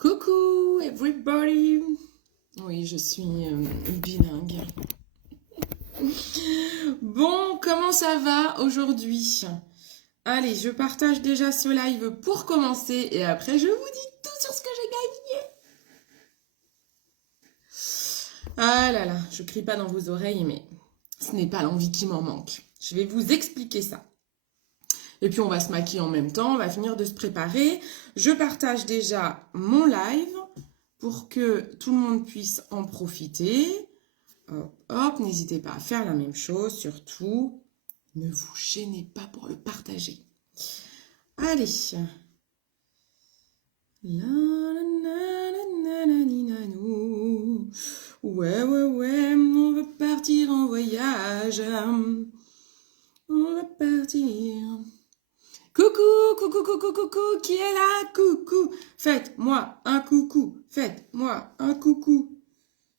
Coucou everybody. Oui, je suis bilingue. Bon, comment ça va aujourd'hui? Allez, je partage déjà ce live pour commencer et après je vous dis tout sur ce que j'ai gagné. Ah là là, je crie pas dans vos oreilles, mais ce n'est pas l'envie qui m'en manque. Je vais vous expliquer ça. Et puis on va se maquiller en même temps, on va finir de se préparer. Je partage déjà mon live pour que tout le monde puisse en profiter. Hop, hop, n'hésitez pas à faire la même chose, surtout, ne vous gênez pas pour le partager. Allez. Ouais, on va partir en voyage. On va partir. Coucou, qui est là? Coucou, faites-moi un coucou, faites-moi un coucou.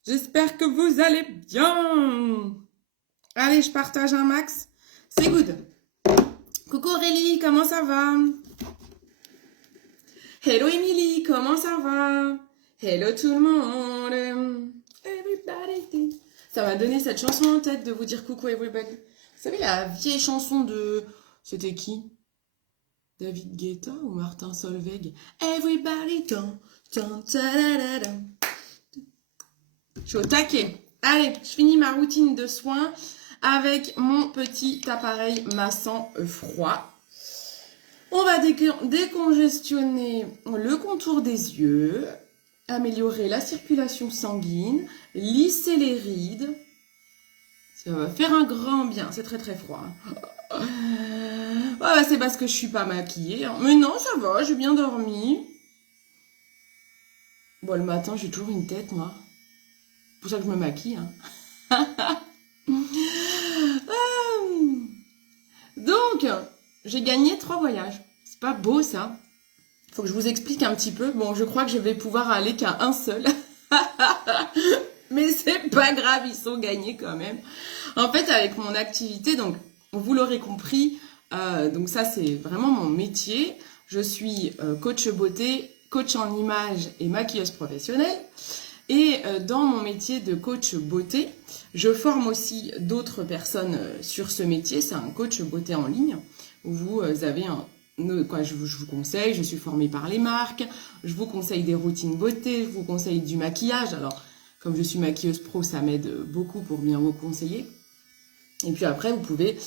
J'espère que vous allez bien. Allez, je partage un max. C'est good. Coucou Aurélie, comment ça va? Hello Émilie, comment ça va? Hello tout le monde. Everybody. Ça m'a donné cette chanson en tête de vous dire coucou everybody. Vous savez la vieille chanson de... C'était qui? David Guetta ou Martin Solveig? Everybody dun, dun, ta-da-da-da. Je suis au taquet. Allez, je finis ma routine de soins avec mon petit appareil massant froid. On va décongestionner le contour des yeux, améliorer la circulation sanguine, lisser les rides. Ça va faire un grand bien. C'est très très froid. Ah, c'est parce que je suis pas maquillée. Hein. Mais non, ça va, j'ai bien dormi. Bon, le matin, j'ai toujours une tête, moi. C'est pour ça que je me maquille. Hein. Donc, j'ai gagné 3 voyages. C'est pas beau, ça? Faut que je vous explique un petit peu. Bon, je crois que je vais pouvoir aller qu'à un seul. Mais c'est pas grave, ils sont gagnés quand même. En fait, avec mon activité, donc, vous l'aurez compris, donc ça, c'est vraiment mon métier. Je suis coach beauté, coach en image et maquilleuse professionnelle. Et dans mon métier de coach beauté, je forme aussi d'autres personnes sur ce métier. C'est un coach beauté en ligne où vous avez je vous conseille, je suis formée par les marques, je vous conseille des routines beauté, je vous conseille du maquillage. Alors, comme je suis maquilleuse pro, ça m'aide beaucoup pour bien vous conseiller. Et puis après, vous pouvez...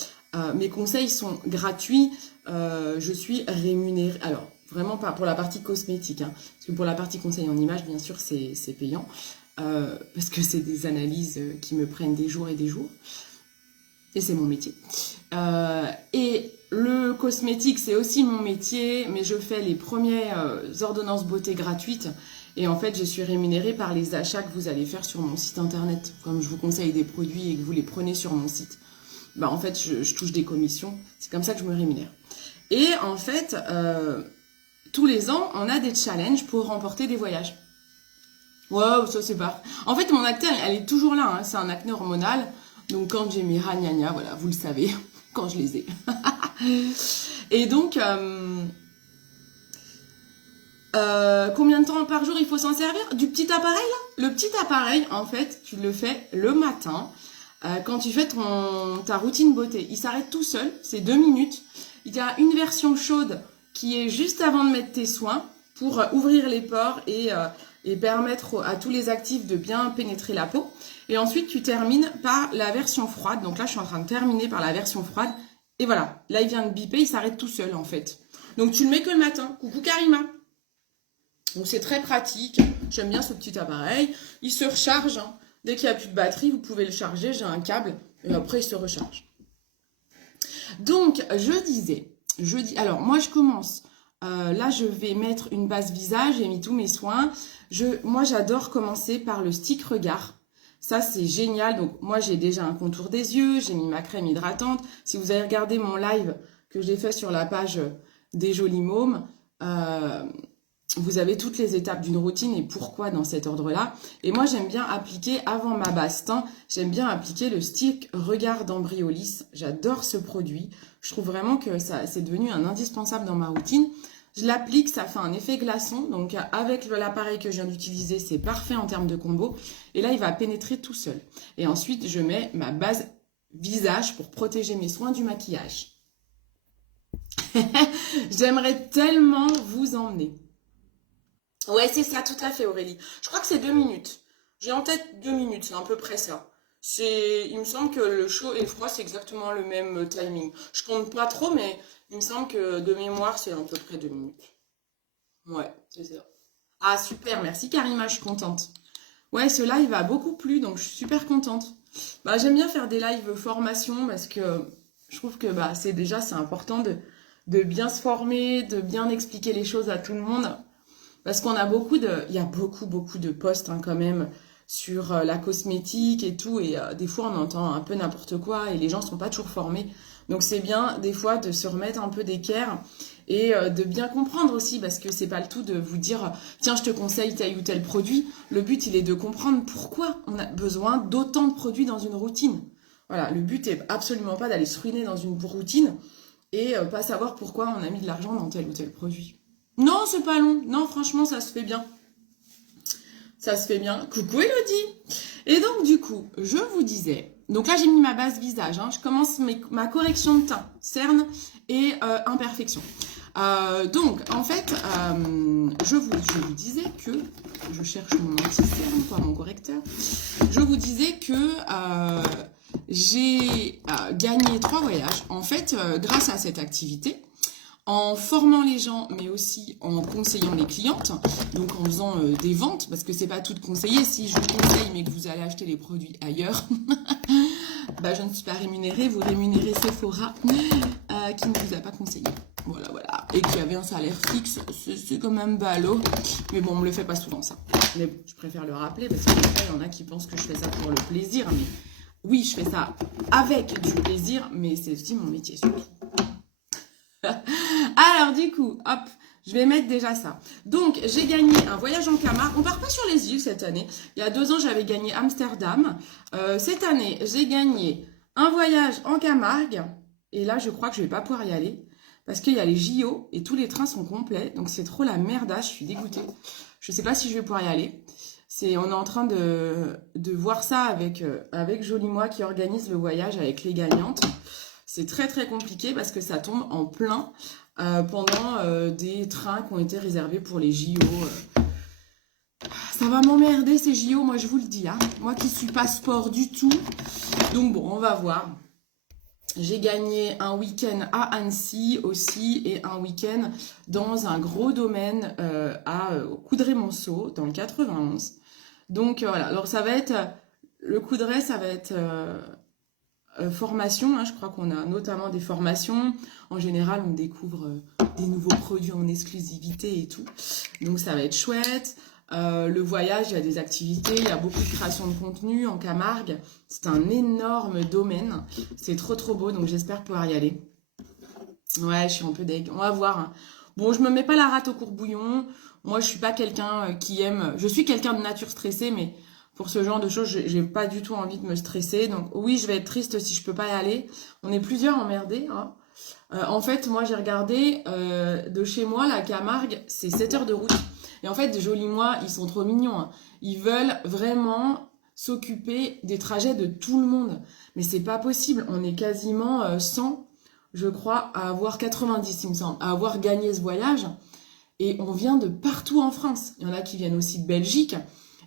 mes conseils sont gratuits. Je suis rémunérée. Alors, vraiment pas pour la partie cosmétique. Hein, parce que pour la partie conseil en image, bien sûr, c'est payant. Parce que c'est des analyses qui me prennent des jours et des jours. Et c'est mon métier. Et le cosmétique, c'est aussi mon métier. Mais je fais les premières ordonnances beauté gratuites. Et en fait, je suis rémunérée par les achats que vous allez faire sur mon site internet. Comme je vous conseille des produits et que vous les prenez sur mon site. Bah, en fait, je touche des commissions. C'est comme ça que je me rémunère. Et en fait, tous les ans, on a des challenges pour remporter des voyages. Wow, ça c'est pas... En fait, mon acné, elle est toujours là. Hein. C'est un acné hormonal. Donc, quand j'ai mes ragnagnas, voilà, vous le savez, quand je les ai. Et donc, combien de temps par jour il faut s'en servir? Du petit appareil, là? Le petit appareil, en fait, tu le fais le matin. Quand tu fais ta routine beauté, il s'arrête tout seul, c'est 2 minutes. Il y a une version chaude qui est juste avant de mettre tes soins pour ouvrir les pores et permettre à tous les actifs de bien pénétrer la peau. Et ensuite, tu termines par la version froide. Donc là, je suis en train de terminer par la version froide. Et voilà, là, il vient de biper, il s'arrête tout seul en fait. Donc tu le mets que le matin. Coucou Karima. Donc c'est très pratique. J'aime bien ce petit appareil. Il se recharge, hein. Dès qu'il n'y a plus de batterie, vous pouvez le charger. J'ai un câble et après, il se recharge. Donc, alors moi, je commence. Là, je vais mettre une base visage. J'ai mis tous mes soins. Moi, j'adore commencer par le stick regard. Ça, c'est génial. Donc, moi, j'ai déjà un contour des yeux. J'ai mis ma crème hydratante. Si vous avez regardé mon live que j'ai fait sur la page des Jolis Mômes, vous avez toutes les étapes d'une routine et pourquoi dans cet ordre-là. Et moi, j'aime bien appliquer, avant ma base teint, j'aime bien appliquer le stick regard d'Embryolis. J'adore ce produit. Je trouve vraiment que c'est devenu un indispensable dans ma routine. Je l'applique, ça fait un effet glaçon. Donc avec l'appareil que je viens d'utiliser, c'est parfait en termes de combo. Et là, il va pénétrer tout seul. Et ensuite, je mets ma base visage pour protéger mes soins du maquillage. J'aimerais tellement vous emmener. Ouais, c'est ça, tout à fait, Aurélie. Je crois que c'est 2 minutes. J'ai en tête 2 minutes, c'est à peu près ça. Il me semble que le chaud et le froid, c'est exactement le même timing. Je compte pas trop, mais il me semble que de mémoire, c'est à peu près 2 minutes. Ouais, c'est ça. Ah, super, merci Karima, je suis contente. Ouais, ce live a beaucoup plu, donc je suis super contente. Bah, j'aime bien faire des lives formation parce que je trouve que bah, c'est important de bien se former, de bien expliquer les choses à tout le monde. Parce qu'on a il y a beaucoup de posts hein, quand même sur la cosmétique et tout. Et des fois, on entend un peu n'importe quoi et les gens sont pas toujours formés. Donc, c'est bien des fois de se remettre un peu d'équerre et de bien comprendre aussi. Parce que c'est pas le tout de vous dire, tiens, je te conseille tel ou tel produit. Le but, il est de comprendre pourquoi on a besoin d'autant de produits dans une routine. Voilà, le but est absolument pas d'aller se ruiner dans une routine et pas savoir pourquoi on a mis de l'argent dans tel ou tel produit. Non, c'est pas long. Non, franchement, ça se fait bien. Ça se fait bien. Coucou Elodie. Et donc, du coup, je vous disais... Donc là, j'ai mis ma base visage. Hein. Je commence ma correction de teint, cernes et imperfections. Donc, en fait, je vous disais que... Je cherche mon anti-cerne, pas mon correcteur. Je vous disais que... j'ai gagné 3 voyages. En fait, grâce à cette activité... en formant les gens, mais aussi en conseillant les clientes, donc en faisant des ventes, parce que c'est pas tout conseiller. Si je vous conseille, mais que vous allez acheter les produits ailleurs, bah, je ne suis pas rémunérée, vous rémunérez Sephora, qui ne vous a pas conseillé. Voilà, voilà. Et qui avait un salaire fixe, c'est quand même ballot. Mais bon, on me le fait pas souvent, ça. Mais bon, je préfère le rappeler, parce qu'il y en a qui pensent que je fais ça pour le plaisir, mais oui, je fais ça avec du plaisir, mais c'est aussi mon métier, surtout. Alors du coup, hop, je vais mettre déjà ça. Donc, j'ai gagné un voyage en Camargue. On part pas sur les îles cette année. Il y a 2 ans, j'avais gagné Amsterdam. Cette année, j'ai gagné un voyage en Camargue. Et là, je crois que je vais pas pouvoir y aller. Parce qu'il y a les JO et tous les trains sont complets. Donc, c'est trop la merdasse. Je suis dégoûtée. Je sais pas si je vais pouvoir y aller. On est en train de voir ça avec Jolie Moi qui organise le voyage avec les gagnantes. C'est très très compliqué parce que ça tombe en plein pendant des trains qui ont été réservés pour les JO. Ça va m'emmerder ces JO, moi je vous le dis. Hein. Moi qui ne suis pas sport du tout. Donc bon, on va voir. J'ai gagné un week-end à Annecy aussi et un week-end dans un gros domaine à Coudray-Monceau, dans le 91. Donc voilà, alors ça va être... Le Coudray, ça va être... formation, hein, je crois qu'on a notamment des formations. En général, on découvre des nouveaux produits en exclusivité et tout. Donc, ça va être chouette. Le voyage, il y a des activités, il y a beaucoup de création de contenu en Camargue. C'est un énorme domaine. C'est trop, trop beau. Donc, j'espère pouvoir y aller. Ouais, je suis un peu deg. On va voir. Hein. Bon, je me mets pas la rate au courbouillon. Moi, je suis pas quelqu'un qui aime... Je suis quelqu'un de nature stressée, mais... Pour ce genre de choses, j'ai pas du tout envie de me stresser. Donc oui, je vais être triste si je peux pas y aller. On est plusieurs emmerdés. Hein. En fait, moi, j'ai regardé de chez moi, la Camargue, c'est 7 heures de route. Et en fait, Jolie Moi, ils sont trop mignons. Hein. Ils veulent vraiment s'occuper des trajets de tout le monde. Mais c'est pas possible. On est quasiment 100, je crois, à avoir 90, il me semble, à avoir gagné ce voyage. Et on vient de partout en France. Il y en a qui viennent aussi de Belgique.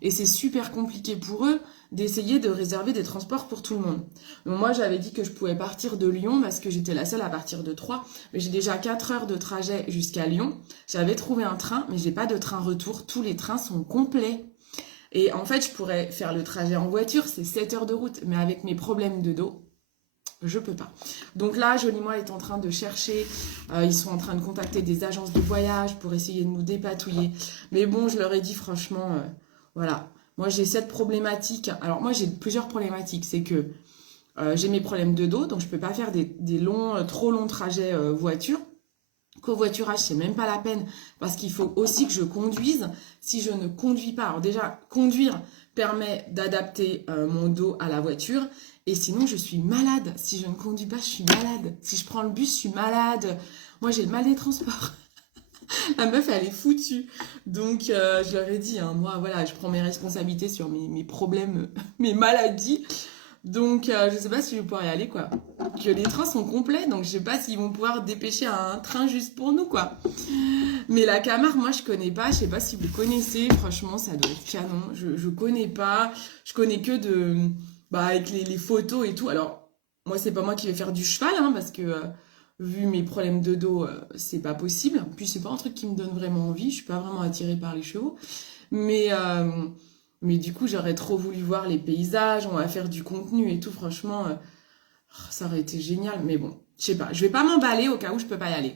Et c'est super compliqué pour eux d'essayer de réserver des transports pour tout le monde. Donc moi, j'avais dit que je pouvais partir de Lyon parce que j'étais la seule à partir de Troyes. Mais j'ai déjà 4 heures de trajet jusqu'à Lyon. J'avais trouvé un train, mais j'ai pas de train retour. Tous les trains sont complets. Et en fait, je pourrais faire le trajet en voiture. C'est 7 heures de route. Mais avec mes problèmes de dos, je peux pas. Donc là, Jolie Moi est en train de chercher. Ils sont en train de contacter des agences de voyage pour essayer de nous dépatouiller. Mais bon, je leur ai dit franchement... Voilà, moi j'ai cette problématique. Alors moi j'ai plusieurs problématiques. C'est que j'ai mes problèmes de dos, donc je ne peux pas faire des trop longs trajets voiture. Covoiturage, c'est même pas la peine parce qu'il faut aussi que je conduise. Si je ne conduis pas, alors déjà conduire permet d'adapter mon dos à la voiture. Et sinon je suis malade. Si je ne conduis pas, je suis malade. Si je prends le bus, je suis malade. Moi j'ai le mal des transports. La meuf, elle est foutue. Donc, je leur ai dit, hein, moi, voilà, je prends mes responsabilités sur mes problèmes, mes maladies. Donc, je sais pas si je vais pouvoir y aller, quoi. Que les trains sont complets, donc je sais pas s'ils vont pouvoir dépêcher un train juste pour nous, quoi. Mais la Camargue, moi, je connais pas. Je sais pas si vous connaissez. Franchement, ça doit être canon. Je connais pas. Je connais que bah, avec les photos et tout. Alors, moi, c'est pas moi qui vais faire du cheval, hein, parce que, vu mes problèmes de dos, c'est pas possible. Puis, c'est pas un truc qui me donne vraiment envie. Je suis pas vraiment attirée par les chevaux. Mais, euh, mais du coup, j'aurais trop voulu voir les paysages. On va faire du contenu et tout. Franchement, ça aurait été génial. Mais bon, je sais pas. Je vais pas m'emballer au cas où je peux pas y aller.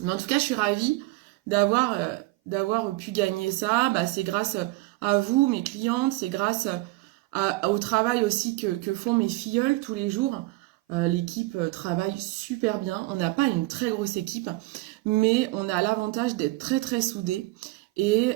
Mais en tout cas, je suis ravie d'avoir pu gagner ça. Bah, c'est grâce à vous, mes clientes, c'est grâce au travail aussi que font mes filleuls tous les jours. L'équipe travaille super bien. On n'a pas une très grosse équipe, mais on a l'avantage d'être très très soudés et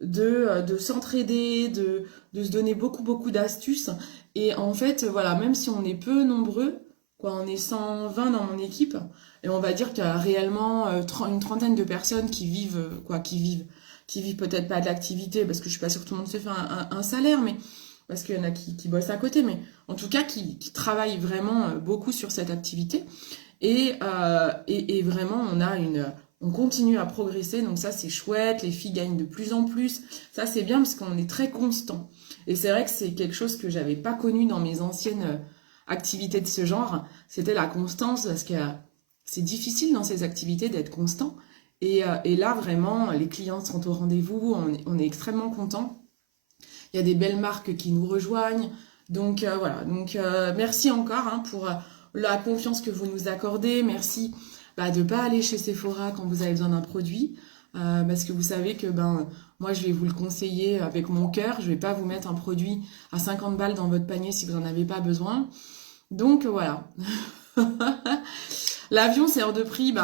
de s'entraider, de se donner beaucoup beaucoup d'astuces. Et en fait, voilà, même si on est peu nombreux, quoi, on est 120 dans mon équipe, et on va dire qu'il y a réellement une trentaine de personnes qui vivent, qui vivent peut-être pas de l'activité, parce que je suis pas sûre que tout le monde se fait un salaire, mais parce qu'il y en a qui bossent à côté, mais en tout cas qui travaillent vraiment beaucoup sur cette activité. Et vraiment, on continue à progresser, donc ça c'est chouette, les filles gagnent de plus en plus. Ça c'est bien parce qu'on est très constant. Et c'est vrai que c'est quelque chose que j'avais pas connu dans mes anciennes activités de ce genre, c'était la constance, parce que c'est difficile dans ces activités d'être constant. Et là, vraiment, les clients sont au rendez-vous, on est extrêmement contents. Il y a des belles marques qui nous rejoignent. Donc voilà, donc merci encore hein, pour la confiance que vous nous accordez. Merci de ne pas aller chez Sephora quand vous avez besoin d'un produit. Parce que vous savez que moi, je vais vous le conseiller avec mon cœur. Je ne vais pas vous mettre un produit à 50 balles dans votre panier si vous n'en avez pas besoin. Donc voilà. L'avion, c'est hors de prix.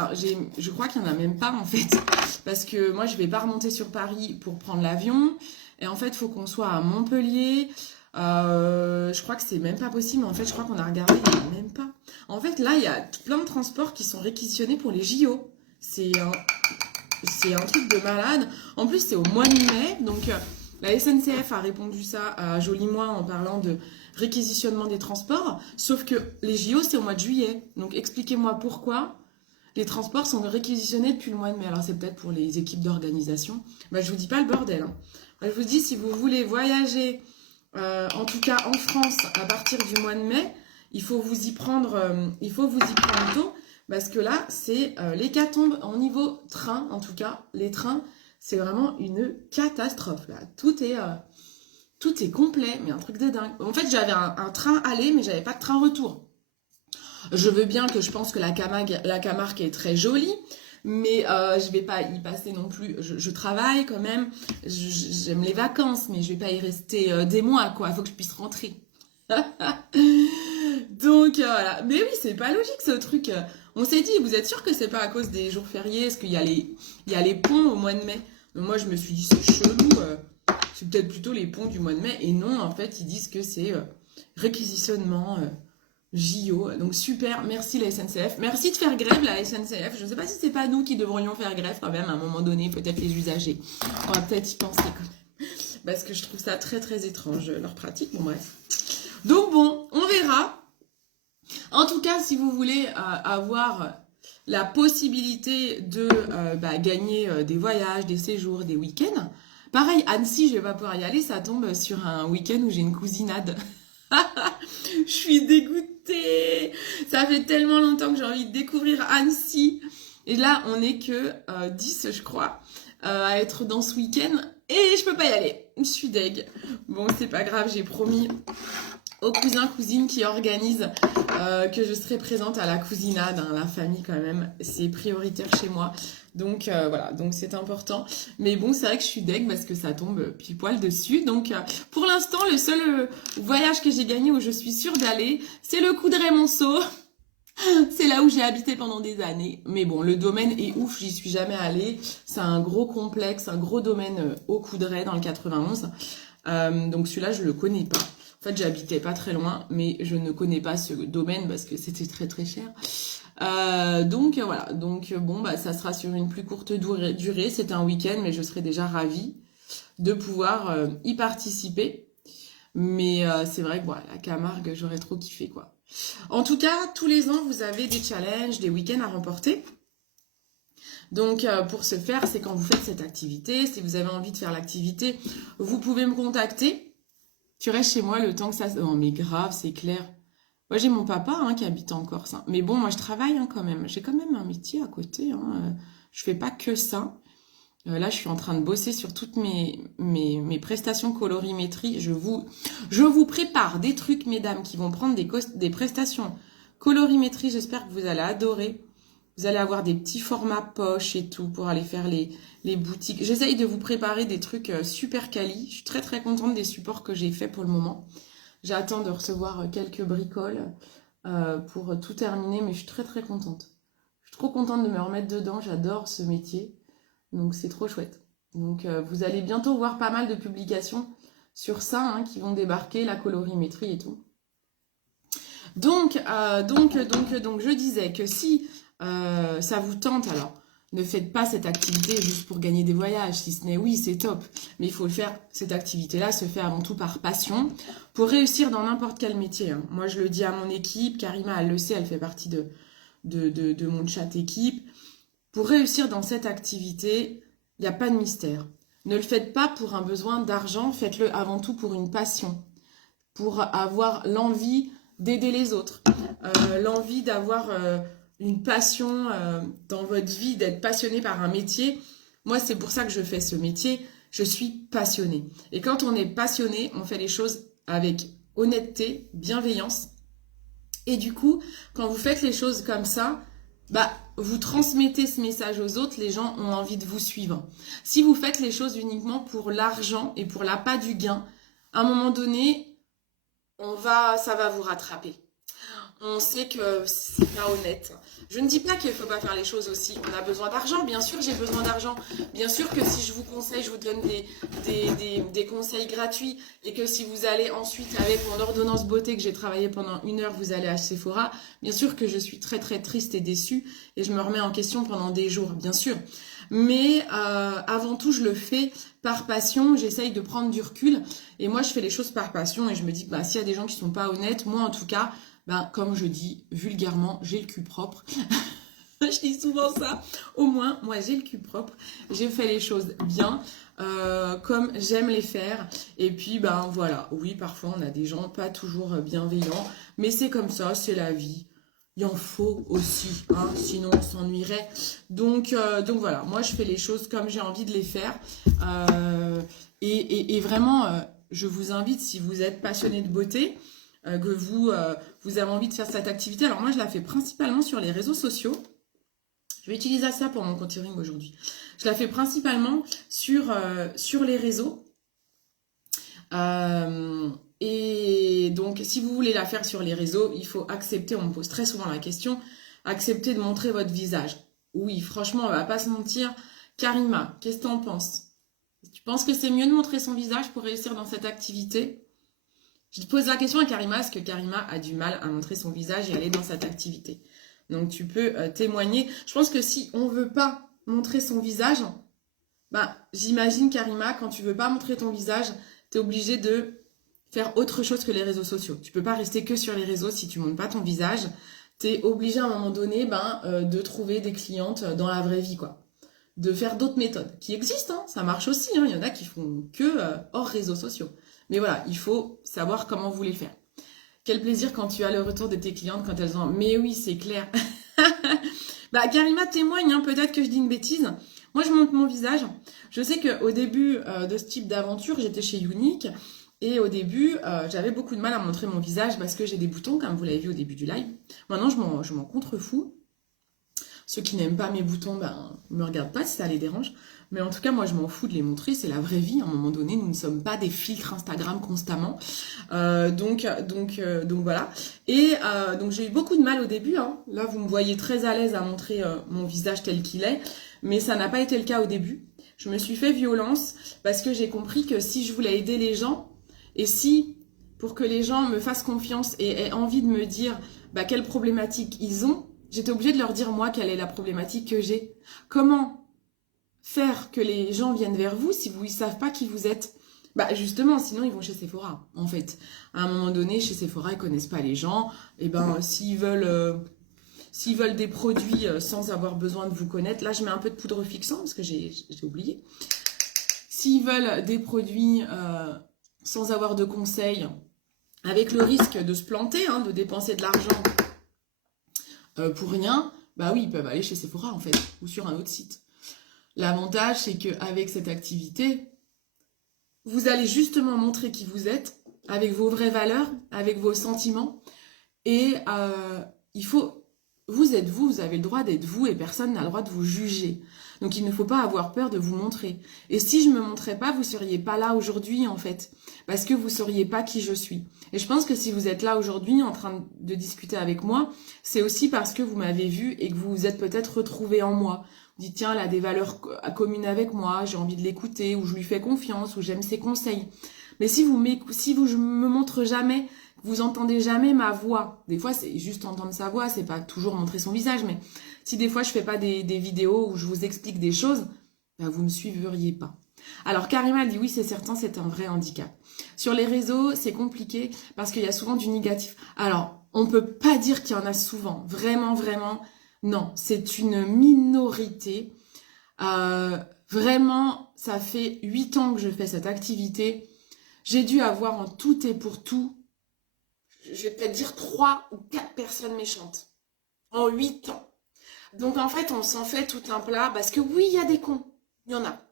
Je crois qu'il n'y en a même pas en fait. Parce que moi, je ne vais pas remonter sur Paris pour prendre l'avion. Et en fait, il faut qu'on soit à Montpellier. Je crois que c'est même pas possible. En fait, je crois qu'on a regardé, il n'y en a même pas. En fait, là, il y a plein de transports qui sont réquisitionnés pour les JO. C'est un truc de malade. En plus, c'est au mois de mai. Donc, la SNCF a répondu ça à Joli-Moi en parlant de réquisitionnement des transports. Sauf que les JO, c'est au mois de juillet. Donc, expliquez-moi pourquoi les transports sont réquisitionnés depuis le mois de mai. Alors, c'est peut-être pour les équipes d'organisation. Je vous dis pas le bordel. Hein. Je vous dis, si vous voulez voyager, en tout cas en France, à partir du mois de mai, il faut vous y prendre tôt. Parce que là, c'est l'hécatombe au niveau train, en tout cas. Les trains, c'est vraiment une catastrophe. Là. Tout est complet, mais un truc de dingue. En fait, j'avais un train aller, mais j'avais pas de train retour. Je veux bien que je pense que la Camargue est très jolie, mais je vais pas y passer non plus. Je travaille quand même, j'aime les vacances, mais je vais pas y rester des mois, quoi. Il faut que je puisse rentrer. Donc voilà. Mais oui, c'est pas logique ce truc. On s'est dit, vous êtes sûr que c'est pas à cause des jours fériés? Est-ce qu'il y a les ponts au mois de mai? Donc moi, je me suis dit, c'est chelou. C'est peut-être plutôt les ponts du mois de mai. Et non, en fait, ils disent que c'est réquisitionnement JO. Donc super, merci la SNCF. Merci de faire grève la SNCF. Je ne sais pas si c'est pas nous qui devrions faire grève quand même à un moment donné, peut-être les usagers. On va peut-être y penser quand même. Parce que je trouve ça très très étrange, leur pratique. Bon bref. Donc bon, on verra. En tout cas, si vous voulez avoir la possibilité de gagner des voyages, des séjours, des week-ends, pareil, Annecy, je vais pas pouvoir y aller, ça tombe sur un week-end où j'ai une cousinade. Je suis dégoûtée. Ça fait tellement longtemps que j'ai envie de découvrir Annecy. Et là, on n'est que 10, je crois, à être dans ce week-end. Et je peux pas y aller. Je suis deg. Bon, c'est pas grave, j'ai promis aux cousins, cousines qui organisent que je serai présente à la cousinade, hein, la famille quand même. C'est prioritaire chez moi. Donc voilà, donc c'est important. Mais bon, c'est vrai que je suis deg parce que ça tombe pile poil dessus. Donc pour l'instant, le seul voyage que j'ai gagné où je suis sûre d'aller, c'est le Coudray-Monceau. C'est là où j'ai habité pendant des années. Mais bon, le domaine est ouf, j'y suis jamais allée. C'est un gros complexe, un gros domaine au Coudray dans le 91. Donc celui-là, je le connais pas. En fait, j'habitais pas très loin, mais je ne connais pas ce domaine parce que c'était très très cher. Donc voilà, donc bon, bah, ça sera sur une plus courte durée. C'est un week-end, mais je serai déjà ravie de pouvoir y participer. Mais c'est vrai que voilà, la Camargue, j'aurais trop kiffé quoi. En tout cas, tous les ans, vous avez des challenges, des week-ends à remporter. Donc pour ce faire, c'est quand vous faites cette activité. Si vous avez envie de faire l'activité, vous pouvez me contacter. Tu restes chez moi le temps que ça... Oh mais grave, c'est clair. Moi j'ai mon papa hein, qui habite en Corse. Hein. Mais bon, moi je travaille hein, quand même. J'ai quand même un métier à côté. Hein. Je fais pas que ça. Là, je suis en train de bosser sur toutes mes prestations colorimétrie. Je vous prépare des trucs, mesdames, qui vont prendre des prestations colorimétrie. J'espère que vous allez adorer. Vous allez avoir des petits formats poche et tout pour aller faire les boutiques. J'essaye de vous préparer des trucs super quali. Je suis très très contente des supports que j'ai fait pour le moment. J'attends de recevoir quelques bricoles pour tout terminer, mais je suis très très contente. Je suis trop contente de me remettre dedans. J'adore ce métier. Donc c'est trop chouette. Donc vous allez bientôt voir pas mal de publications sur ça hein, qui vont débarquer, la colorimétrie et tout. Donc je disais que si ça vous tente, alors ne faites pas cette activité juste pour gagner des voyages, si ce n'est oui, c'est top. Mais il faut le faire, cette activité-là se fait avant tout par passion pour réussir dans n'importe quel métier. Hein. Moi je le dis à mon équipe, Karima elle le sait, elle fait partie de mon chat équipe. Pour réussir dans cette activité, il n'y a pas de mystère. Ne le faites pas pour un besoin d'argent, faites-le avant tout pour une passion, pour avoir l'envie d'aider les autres, l'envie d'avoir une passion dans votre vie, d'être passionné par un métier. Moi, c'est pour ça que je fais ce métier. Je suis passionnée. Et quand on est passionné, on fait les choses avec honnêteté, bienveillance. Et du coup, quand vous faites les choses comme ça, bah, vous transmettez ce message aux autres, les gens ont envie de vous suivre. Si vous faites les choses uniquement pour l'argent et pour l'appât du gain, à un moment donné, ça va vous rattraper. On sait que c'est pas honnête. Je ne dis pas qu'il ne faut pas faire les choses aussi. On a besoin d'argent, bien sûr, j'ai besoin d'argent. Bien sûr que si je vous conseille, je vous donne des conseils gratuits et que si vous allez ensuite avec mon ordonnance beauté que j'ai travaillé pendant 1 heure, vous allez à Sephora, bien sûr que je suis très très triste et déçue et je me remets en question pendant des jours, bien sûr. Mais avant tout, je le fais par passion, j'essaye de prendre du recul et moi je fais les choses par passion et je me dis que bah, s'il y a des gens qui sont pas honnêtes, moi en tout cas, ben, comme je dis vulgairement, j'ai le cul propre. Je dis souvent ça. Au moins, moi, j'ai le cul propre. J'ai fait les choses bien, comme j'aime les faire. Et puis, ben voilà. Oui, parfois, on a des gens pas toujours bienveillants. Mais c'est comme ça, c'est la vie. Il en faut aussi, hein, sinon on s'ennuierait. Donc voilà, moi, je fais les choses comme j'ai envie de les faire. Et vraiment, je vous invite, si vous êtes passionné de beauté, que vous avez envie de faire cette activité. Alors moi, je la fais principalement sur les réseaux sociaux. Je vais utiliser ça pour mon contouring aujourd'hui. Je la fais principalement sur les réseaux. Et donc, si vous voulez la faire sur les réseaux, il faut accepter, on me pose très souvent la question, accepter de montrer votre visage. Oui, franchement, on va pas se mentir. Karima, qu'est-ce que t'en penses? Tu penses que c'est mieux de montrer son visage pour réussir dans cette activité? Je te pose la question à Karima, parce que Karima a du mal à montrer son visage et aller dans cette activité. Donc tu peux témoigner. Je pense que si on veut pas montrer son visage, bah, j'imagine Karima, quand tu veux pas montrer ton visage, tu es obligé de faire autre chose que les réseaux sociaux. Tu peux pas rester que sur les réseaux si tu montres pas ton visage. Tu es obligé à un moment donné de trouver des clientes dans la vraie vie, quoi. De faire d'autres méthodes qui existent, hein, ça marche aussi. Hein. Il y en a qui font que hors réseaux sociaux. Mais voilà, il faut savoir comment vous les faire. Quel plaisir quand tu as le retour de tes clientes quand elles ont... Mais oui, c'est clair. Bah, Karima témoigne, hein, peut-être que je dis une bêtise. Moi, je montre mon visage. Je sais qu'au début de ce type d'aventure, j'étais chez Unique. Et au début, j'avais beaucoup de mal à montrer mon visage parce que j'ai des boutons, comme vous l'avez vu au début du live. Maintenant, je m'en contrefous. Ceux qui n'aiment pas mes boutons, ben, ne me regardent pas si ça les dérange. Mais en tout cas, moi, je m'en fous de les montrer. C'est la vraie vie. À un moment donné, nous ne sommes pas des filtres Instagram constamment. Donc voilà. Et donc, j'ai eu beaucoup de mal au début. Hein. Là, vous me voyez très à l'aise à montrer mon visage tel qu'il est. Mais ça n'a pas été le cas au début. Je me suis fait violence parce que j'ai compris que si je voulais aider les gens et si, pour que les gens me fassent confiance et aient envie de me dire bah, quelles problématiques ils ont, j'étais obligée de leur dire, moi, quelle est la problématique que j'ai. Comment faire que les gens viennent vers vous si vous ne savent pas qui vous êtes? Bah justement, sinon ils vont chez Sephora, en fait. À un moment donné, chez Sephora, ils connaissent pas les gens. Et ben, s'ils veulent des produits sans avoir besoin de vous connaître, là je mets un peu de poudre fixant parce que j'ai oublié. S'ils veulent des produits sans avoir de conseils, avec le risque de se planter, hein, de dépenser de l'argent pour rien, bah oui, ils peuvent aller chez Sephora en fait, ou sur un autre site. L'avantage, c'est qu'avec cette activité, vous allez justement montrer qui vous êtes, avec vos vraies valeurs, avec vos sentiments, et vous êtes vous, vous avez le droit d'être vous, et personne n'a le droit de vous juger. Donc il ne faut pas avoir peur de vous montrer. Et si je ne me montrais pas, vous ne seriez pas là aujourd'hui en fait, parce que vous ne sauriez pas qui je suis. Et je pense que si vous êtes là aujourd'hui en train de discuter avec moi, c'est aussi parce que vous m'avez vu et que vous vous êtes peut-être retrouvé en moi. Vous dites tiens, elle a des valeurs communes avec moi, j'ai envie de l'écouter, ou je lui fais confiance, ou j'aime ses conseils. Mais si je me montre jamais, vous entendez jamais ma voix. Des fois, c'est juste entendre sa voix, c'est pas toujours montrer son visage, mais si des fois je fais pas des vidéos où je vous explique des choses, ben vous me suivriez pas. Alors Karima dit oui, c'est certain, c'est un vrai handicap. Sur les réseaux, c'est compliqué parce qu'il y a souvent du négatif. Alors, on peut pas dire qu'il y en a souvent, vraiment, vraiment. Non, c'est une minorité. Vraiment, ça fait 8 ans que je fais cette activité. J'ai dû avoir en tout et pour tout, je vais peut-être dire 3 ou 4 personnes méchantes en 8 ans. Donc en fait, on s'en fait tout un plat parce que oui, il y a des cons, il y en a.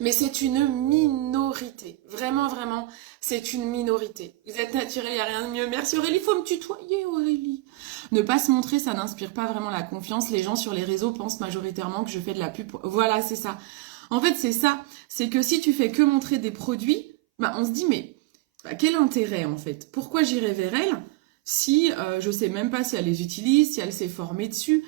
Mais c'est une minorité. Vraiment, vraiment, c'est une minorité. Vous êtes naturel, il n'y a rien de mieux. Merci Aurélie, il faut me tutoyer Aurélie. Ne pas se montrer, ça n'inspire pas vraiment la confiance. Les gens sur les réseaux pensent majoritairement que je fais de la pub. Voilà, c'est ça. En fait, c'est ça. C'est que si tu fais que montrer des produits, bah, on se dit, mais quel intérêt en fait? Pourquoi j'irai vers elle si je sais même pas si elle les utilise, si elle s'est formée dessus?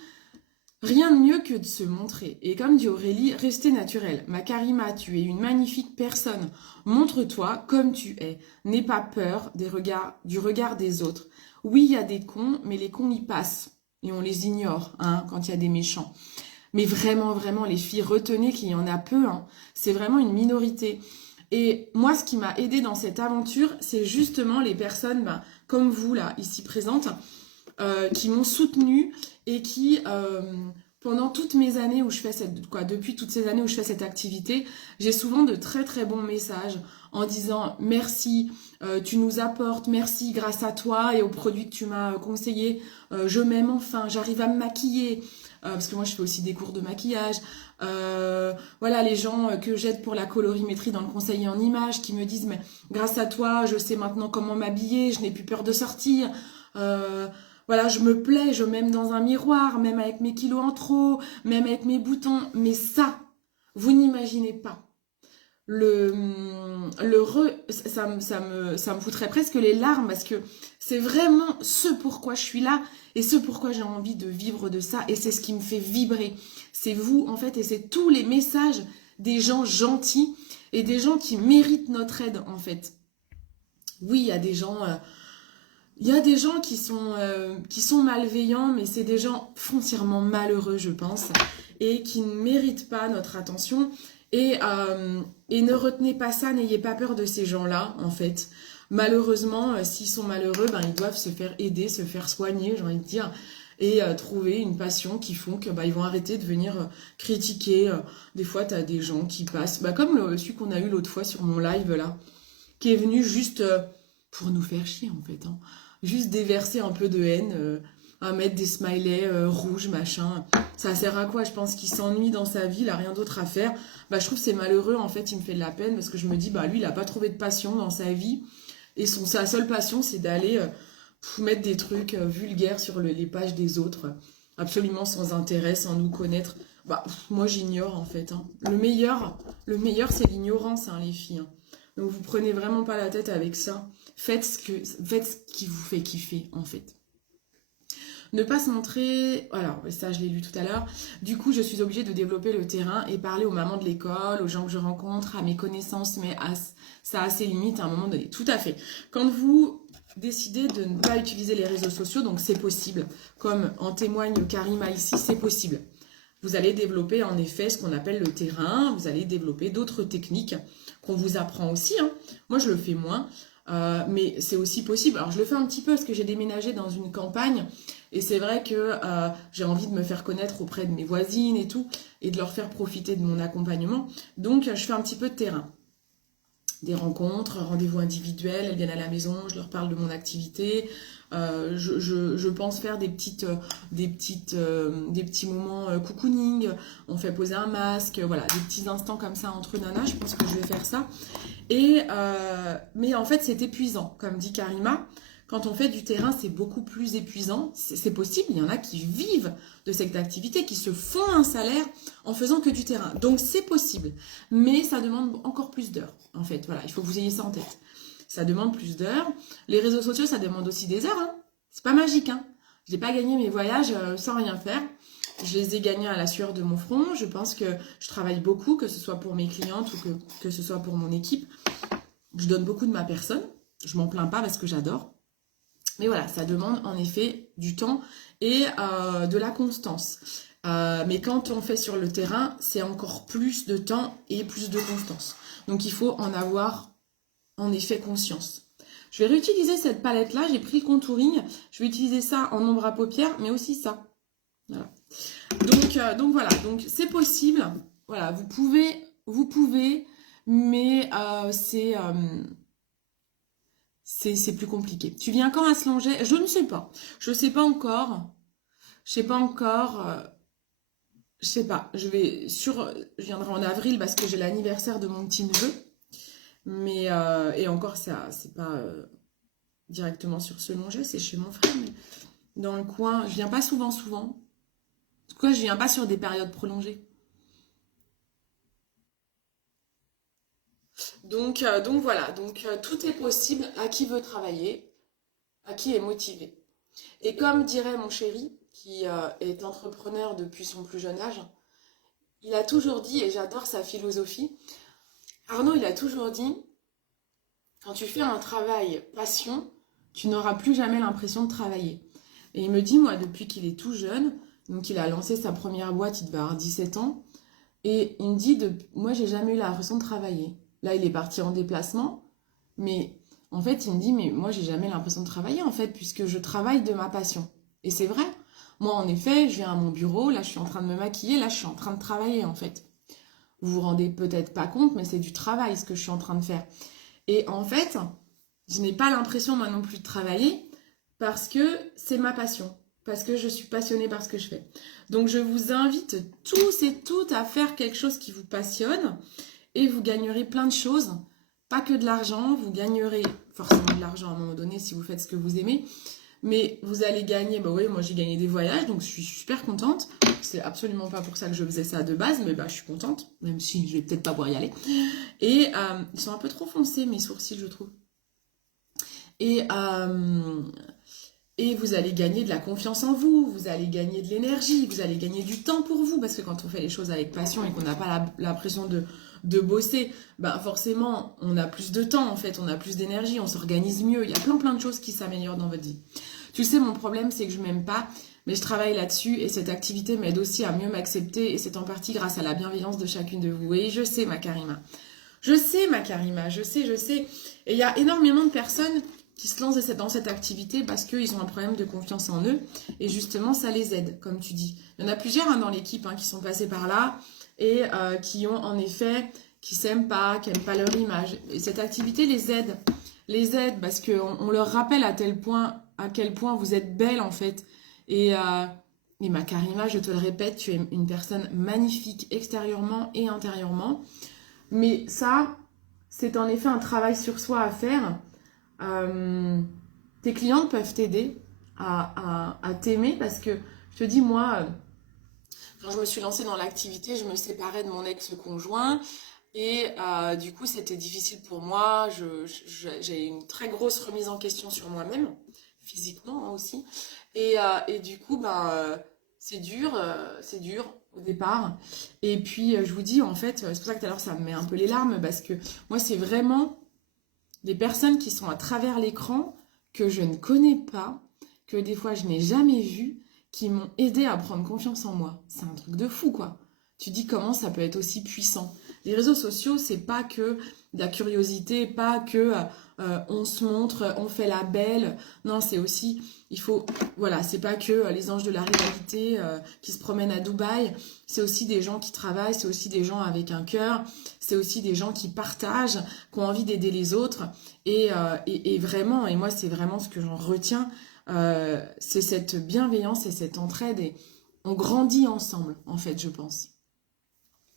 Rien de mieux que de se montrer. Et comme dit Aurélie, restez naturel. Ma Karima, tu es une magnifique personne. Montre-toi comme tu es. N'aie pas peur du regard des autres. Oui, il y a des cons, mais les cons y passent. Et on les ignore, hein, quand il y a des méchants. Mais vraiment, vraiment, les filles, retenez qu'il y en a peu. Hein. C'est vraiment une minorité. Et moi, ce qui m'a aidée dans cette aventure, c'est justement les personnes comme vous, là, ici présentes, qui m'ont soutenue et qui, pendant toutes mes années où je fais depuis toutes ces années où je fais cette activité, j'ai souvent de très très bons messages en disant merci, tu nous apportes, merci grâce à toi et aux produits que tu m'as conseillés, je m'aime enfin, j'arrive à me maquiller, parce que moi je fais aussi des cours de maquillage, voilà les gens que j'aide pour la colorimétrie dans le conseil en images qui me disent mais grâce à toi je sais maintenant comment m'habiller, je n'ai plus peur de sortir, voilà, je me plais, je m'aime dans un miroir, même avec mes kilos en trop, même avec mes boutons. Mais ça, vous n'imaginez pas. Ça me foutrait presque les larmes parce que c'est vraiment ce pourquoi je suis là et ce pourquoi j'ai envie de vivre de ça. Et c'est ce qui me fait vibrer. C'est vous, en fait, et c'est tous les messages des gens gentils et des gens qui méritent notre aide, en fait. Oui, il y a des gens... Il y a des gens qui sont malveillants, mais c'est des gens foncièrement malheureux, je pense, et qui ne méritent pas notre attention. Et ne retenez pas ça, n'ayez pas peur de ces gens-là, en fait. Malheureusement, s'ils sont malheureux, ils doivent se faire aider, se faire soigner, j'ai envie de dire, et trouver une passion qui font que ils vont arrêter de venir critiquer. Des fois, tu as des gens qui passent, comme celui qu'on a eu l'autre fois sur mon live, là, qui est venu juste pour nous faire chier, en fait, hein. Juste déverser un peu de haine, à mettre des smileys rouges, machin. Ça sert à quoi? Je pense qu'il s'ennuie dans sa vie, il a rien d'autre à faire. Je trouve que c'est malheureux, en fait, il me fait de la peine parce que je me dis, lui, il a pas trouvé de passion dans sa vie. Et sa seule passion, c'est d'aller mettre des trucs vulgaires sur les pages des autres, absolument sans intérêt, sans nous connaître. Moi, j'ignore, en fait. Hein. Le meilleur, c'est l'ignorance, hein, les filles. Hein. Donc, vous prenez vraiment pas la tête avec ça. Faites ce qui vous fait kiffer, en fait. Ne pas se montrer... Alors, ça, je l'ai lu tout à l'heure. Du coup, je suis obligée de développer le terrain et parler aux mamans de l'école, aux gens que je rencontre, à mes connaissances, mais ça a ses limites à un moment donné. Tout à fait. Quand vous décidé de ne pas utiliser les réseaux sociaux, donc c'est possible. Comme en témoigne Karima ici, c'est possible. Vous allez développer en effet ce qu'on appelle le terrain, vous allez développer d'autres techniques qu'on vous apprend aussi. Hein. Moi, je le fais moins, mais c'est aussi possible. Alors, je le fais un petit peu parce que j'ai déménagé dans une campagne et c'est vrai que j'ai envie de me faire connaître auprès de mes voisines et tout et de leur faire profiter de mon accompagnement. Donc, je fais un petit peu de terrain. Des rencontres, rendez-vous individuels, elles viennent à la maison, je leur parle de mon activité. Je pense faire des petits moments cocooning, on fait poser un masque, voilà, des petits instants comme ça entre nanas, je pense que je vais faire ça. Mais en fait, c'est épuisant, comme dit Karima. Quand on fait du terrain, c'est beaucoup plus épuisant. C'est possible, il y en a qui vivent de cette activité, qui se font un salaire en faisant que du terrain. Donc c'est possible, mais ça demande encore plus d'heures. En fait, voilà, il faut que vous ayez ça en tête. Ça demande plus d'heures. Les réseaux sociaux, ça demande aussi des heures. Hein. C'est pas magique. Hein. Je n'ai pas gagné mes voyages sans rien faire. Je les ai gagnés à la sueur de mon front. Je pense que je travaille beaucoup, que ce soit pour mes clientes ou que ce soit pour mon équipe. Je donne beaucoup de ma personne. Je m'en plains pas parce que j'adore. Mais voilà, ça demande en effet du temps et de la constance. Mais quand on fait sur le terrain, c'est encore plus de temps et plus de constance. Donc il faut en avoir en effet conscience. Je vais réutiliser cette palette-là. J'ai pris le contouring. Je vais utiliser ça en ombre à paupières, mais aussi ça. Voilà. Donc voilà, donc c'est possible. Voilà, vous pouvez, mais c'est plus compliqué. Tu viens quand à se longer? Je ne sais pas. Je sais pas encore. Je sais pas encore. Je sais pas. Je viendrai en avril parce que j'ai l'anniversaire de mon petit neveu. Mais et encore ça, c'est pas directement sur ce longer, c'est chez mon frère. Mais dans le coin, je viens pas souvent. En tout cas, je viens pas sur des périodes prolongées. Donc voilà, tout est possible à qui veut travailler, à qui est motivé. Et comme dirait mon chéri, qui est entrepreneur depuis son plus jeune âge, il a toujours dit, et j'adore sa philosophie, Arnaud, il a toujours dit, quand tu fais un travail passion, tu n'auras plus jamais l'impression de travailler. Et il me dit, moi, depuis qu'il est tout jeune, donc il a lancé sa première boîte, il devait avoir 17 ans, et il me dit, moi, j'ai jamais eu l'impression de travailler. Là, il est parti en déplacement, mais en fait, il me dit, mais moi, j'ai jamais l'impression de travailler, en fait, puisque je travaille de ma passion. Et c'est vrai. Moi, en effet, je viens à mon bureau, là, je suis en train de me maquiller, là, je suis en train de travailler, en fait. Vous vous rendez peut-être pas compte, mais c'est du travail, ce que je suis en train de faire. Et en fait, je n'ai pas l'impression, moi non plus, de travailler, parce que c'est ma passion. Parce que je suis passionnée par ce que je fais. Donc, je vous invite tous et toutes à faire quelque chose qui vous passionne, et vous gagnerez plein de choses. Pas que de l'argent, vous gagnerez forcément de l'argent à un moment donné si vous faites ce que vous aimez. Mais vous allez gagner, bah oui, moi j'ai gagné des voyages, donc je suis super contente. C'est absolument pas pour ça que je faisais ça de base, mais bah je suis contente, même si je vais peut-être pas pouvoir y aller. Et ils sont un peu trop foncés, mes sourcils, je trouve. Et, et vous allez gagner de la confiance en vous, vous allez gagner de l'énergie, vous allez gagner du temps pour vous, parce que quand on fait les choses avec passion et qu'on n'a pas l'impression de bosser, bah forcément, on a plus de temps en fait, on a plus d'énergie, on s'organise mieux. Il y a plein de choses qui s'améliorent dans votre vie. Tu sais, mon problème, c'est que je m'aime pas, mais je travaille là-dessus et cette activité m'aide aussi à mieux m'accepter et c'est en partie grâce à la bienveillance de chacune de vous. Et je sais, ma Karima. Je sais, ma Karima, je sais. Et il y a énormément de personnes qui se lancent dans cette activité parce qu'ils ont un problème de confiance en eux et justement, ça les aide, comme tu dis. Il y en a plusieurs dans l'équipe qui sont passés par là et qui ont en effet, qui s'aiment pas, qui n'aiment pas leur image. Et cette activité les aide parce qu'on leur rappelle à quel point vous êtes belle en fait. Et ma Karima, je te le répète, tu es une personne magnifique extérieurement et intérieurement. Mais ça, c'est en effet un travail sur soi à faire. Tes clientes peuvent t'aider à t'aimer parce que je te dis, moi, quand je me suis lancée dans l'activité, je me séparais de mon ex-conjoint et du coup, c'était difficile pour moi. J'ai une très grosse remise en question sur moi-même, physiquement aussi. Et du coup, c'est dur au départ. Et puis, je vous dis, en fait, c'est pour ça que tout à l'heure, ça me met un peu les larmes parce que moi, c'est vraiment des personnes qui sont à travers l'écran que je ne connais pas, que des fois je n'ai jamais vu, qui m'ont aidé à prendre confiance en moi. C'est un truc de fou, quoi. Tu dis comment ça peut être aussi puissant. Les réseaux sociaux, c'est pas que de la curiosité, pas que on se montre, on fait la belle. Non, c'est aussi, il faut, voilà, c'est pas que les anges de la rivalité qui se promènent à Dubaï. C'est aussi des gens qui travaillent, c'est aussi des gens avec un cœur, c'est aussi des gens qui partagent, qui ont envie d'aider les autres. Et vraiment, et moi, c'est vraiment ce que j'en retiens, c'est cette bienveillance et cette entraide. Et on grandit ensemble, en fait, je pense.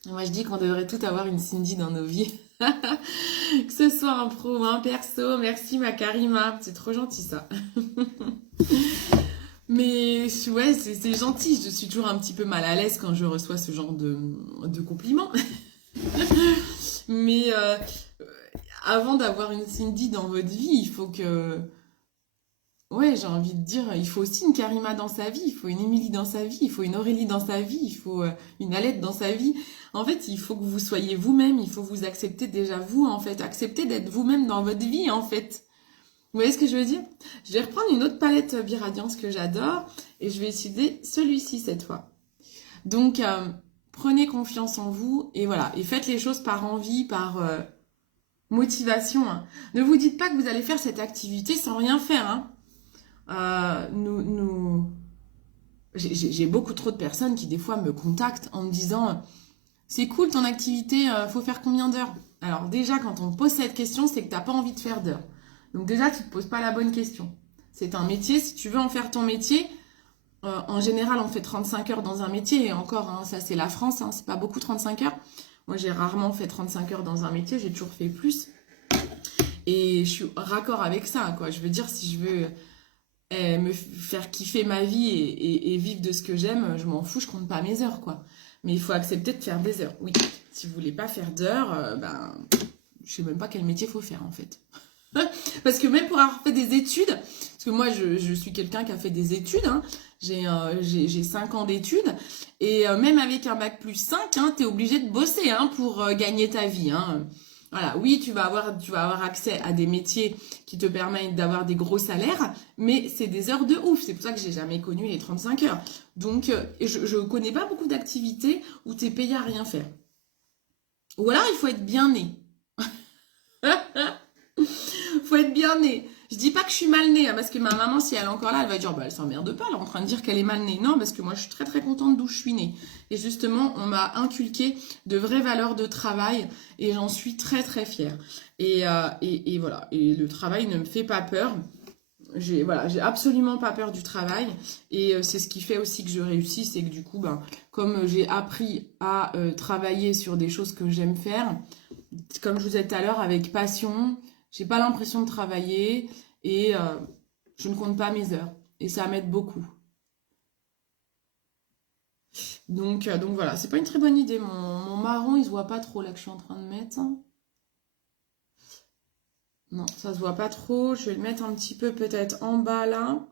Moi, je dis qu'on devrait tout avoir une Cindy dans nos vies. Que ce soit un pro ou un perso. Merci, ma Karima. C'est trop gentil, ça. Mais ouais, c'est gentil. Je suis toujours un petit peu mal à l'aise quand je reçois ce genre de compliments. Mais avant d'avoir une Cindy dans votre vie, il faut que... Ouais, j'ai envie de dire, il faut aussi une Karima dans sa vie, il faut une Émilie dans sa vie, il faut une Aurélie dans sa vie, il faut une Alette dans sa vie. En fait, il faut que vous soyez vous-même, il faut vous accepter déjà vous, en fait. Accepter d'être vous-même dans votre vie, en fait. Vous voyez ce que je veux dire? Je vais reprendre une autre palette Biradiance que j'adore et je vais utiliser celui-ci cette fois. Donc, prenez confiance en vous et voilà. Et faites les choses par envie, par motivation. Hein. Ne vous dites pas que vous allez faire cette activité sans rien faire, hein. J'ai beaucoup trop de personnes qui des fois me contactent en me disant c'est cool ton activité, faut faire combien d'heures? Alors déjà quand on te pose cette question c'est que t'as pas envie de faire d'heures. Donc déjà tu te poses pas la bonne question. C'est un métier, si tu veux en faire ton métier, en général on fait 35 heures dans un métier et encore hein, ça c'est la France, hein, c'est pas beaucoup 35 heures. Moi j'ai rarement fait 35 heures dans un métier, j'ai toujours fait plus. Et je suis raccord avec ça quoi. Je veux dire si je veux me faire kiffer ma vie et vivre de ce que j'aime, je m'en fous, je compte pas mes heures, quoi. Mais il faut accepter de faire des heures, oui. Si vous voulez pas faire d'heures, ben, je sais même pas quel métier faut faire, en fait. Parce que même pour avoir fait des études, parce que moi, je suis quelqu'un qui a fait des études, hein, j'ai 5 ans d'études, et même avec un bac plus 5, hein, t'es obligé de bosser hein, pour gagner ta vie, hein. Voilà, oui, tu vas avoir accès à des métiers qui te permettent d'avoir des gros salaires, mais c'est des heures de ouf. C'est pour ça que j'ai jamais connu les 35 heures. Donc, je connais pas beaucoup d'activités où tu es payé à rien faire. Ou alors, il faut être bien né. Faut être bien né. Je dis pas que je suis mal née, hein, parce que ma maman, si elle est encore là, elle va dire, bah, elle s'emmerde pas, elle est en train de dire qu'elle est mal née. Non, parce que moi, je suis très très contente d'où je suis née. Et justement, on m'a inculqué de vraies valeurs de travail, et j'en suis très très fière. Et voilà. Et le travail ne me fait pas peur. J'ai absolument pas peur du travail. Et c'est ce qui fait aussi que je réussis, c'est que du coup, ben, comme j'ai appris à travailler sur des choses que j'aime faire, comme je vous disais tout à l'heure, avec passion. J'ai pas l'impression de travailler et je ne compte pas mes heures. Et ça m'aide beaucoup. Donc voilà, c'est pas une très bonne idée. Mon marron, il se voit pas trop là que je suis en train de mettre. Non, ça se voit pas trop. Je vais le mettre un petit peu peut-être en bas là.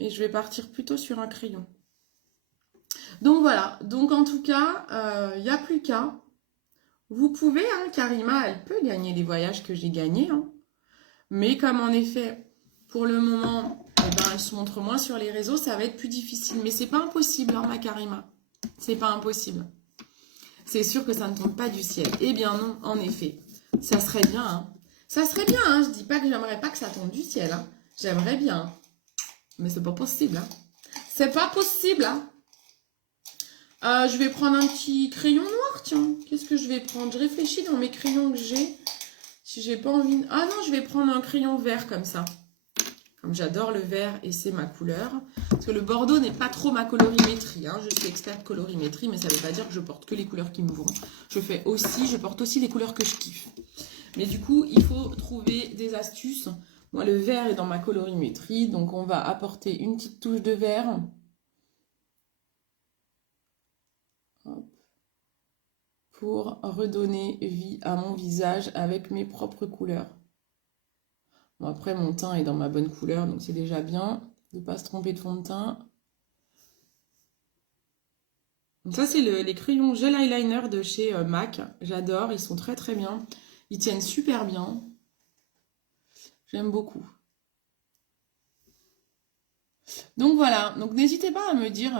Et je vais partir plutôt sur un crayon. Donc voilà, donc en tout cas, il n'y a plus qu'à. Vous pouvez, hein, Karima, elle peut gagner les voyages que j'ai gagnés. Hein. Mais comme en effet, pour le moment, eh ben, elle se montre moins sur les réseaux, ça va être plus difficile. Mais c'est pas impossible, hein, ma Karima. C'est pas impossible. C'est sûr que ça ne tombe pas du ciel. Eh bien non, en effet. Ça serait bien, hein. Ça serait bien, hein. Je dis pas que j'aimerais pas que ça tombe du ciel, hein. J'aimerais bien. Mais c'est pas possible, hein. C'est pas possible, hein. Je vais prendre un petit crayon noir, tiens. Qu'est-ce que je vais prendre? Je réfléchis dans mes crayons que j'ai. Si j'ai pas envie... Ah non, je vais prendre un crayon vert comme ça. Comme j'adore le vert et c'est ma couleur. Parce que le bordeaux n'est pas trop ma colorimétrie. Hein. Je suis experte colorimétrie, mais ça ne veut pas dire que je porte que les couleurs qui me vont. Je porte aussi les couleurs que je kiffe. Mais du coup, il faut trouver des astuces. Moi, le vert est dans ma colorimétrie. Donc, on va apporter une petite touche de vert. Hop. Pour redonner vie à mon visage avec mes propres couleurs. Bon, après, mon teint est dans ma bonne couleur, donc c'est déjà bien de ne pas se tromper de fond de teint. Donc ça, c'est les crayons gel eyeliner de chez MAC. J'adore, ils sont très très bien. Ils tiennent super bien. J'aime beaucoup. Donc voilà, donc n'hésitez pas à me dire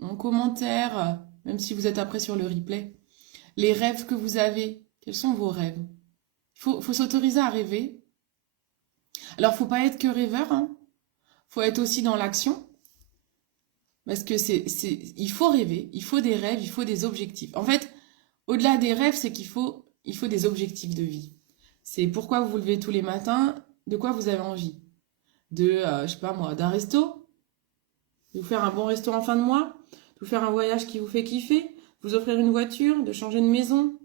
en commentaire, même si vous êtes après sur le replay, les rêves que vous avez. Quels sont vos rêves? Faut s'autoriser à rêver. Alors, faut pas être que rêveur, hein. Faut être aussi dans l'action. Parce que il faut rêver, il faut des rêves, il faut des objectifs. En fait, au-delà des rêves, c'est il faut des objectifs de vie. C'est pourquoi vous vous levez tous les matins, de quoi vous avez envie. Je sais pas moi, d'un resto, de vous faire un bon resto en fin de mois, de vous faire un voyage qui vous fait kiffer, de vous offrir une voiture, de changer de maison,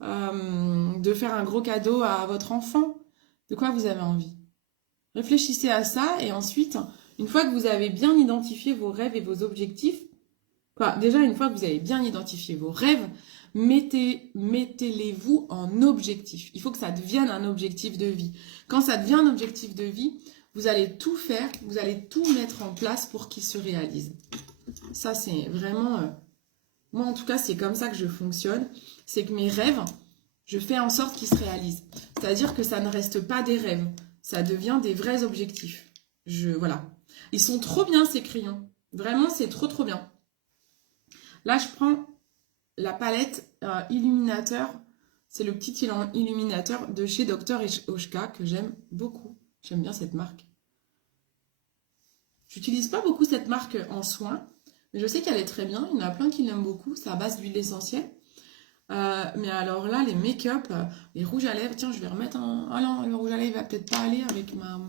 de faire un gros cadeau à votre enfant. De quoi vous avez envie. Réfléchissez à ça et ensuite, une fois que vous avez bien identifié vos rêves et vos objectifs, déjà une fois que vous avez bien identifié vos rêves, mettez-les-vous en objectif. Il faut que ça devienne un objectif de vie. Quand ça devient un objectif de vie, vous allez tout faire, vous allez tout mettre en place pour qu'il se réalise. Ça, c'est vraiment... moi, en tout cas, c'est comme ça que je fonctionne. C'est que mes rêves, je fais en sorte qu'ils se réalisent. C'est-à-dire que ça ne reste pas des rêves. Ça devient des vrais objectifs. Voilà. Ils sont trop bien, ces crayons. Vraiment, c'est trop, trop bien. Là, je prends la palette illuminateur. C'est le petit illuminateur de chez Dr. Oshka que j'aime beaucoup. J'aime bien cette marque. J'utilise pas beaucoup cette marque en soins, mais je sais qu'elle est très bien. Il y en a plein qui l'aiment beaucoup. C'est à base d'huile essentielle. Mais alors là, les make-up, les rouges à lèvres, tiens, je vais remettre un... Ah non, le rouge à lèvres va peut-être pas aller avec ma...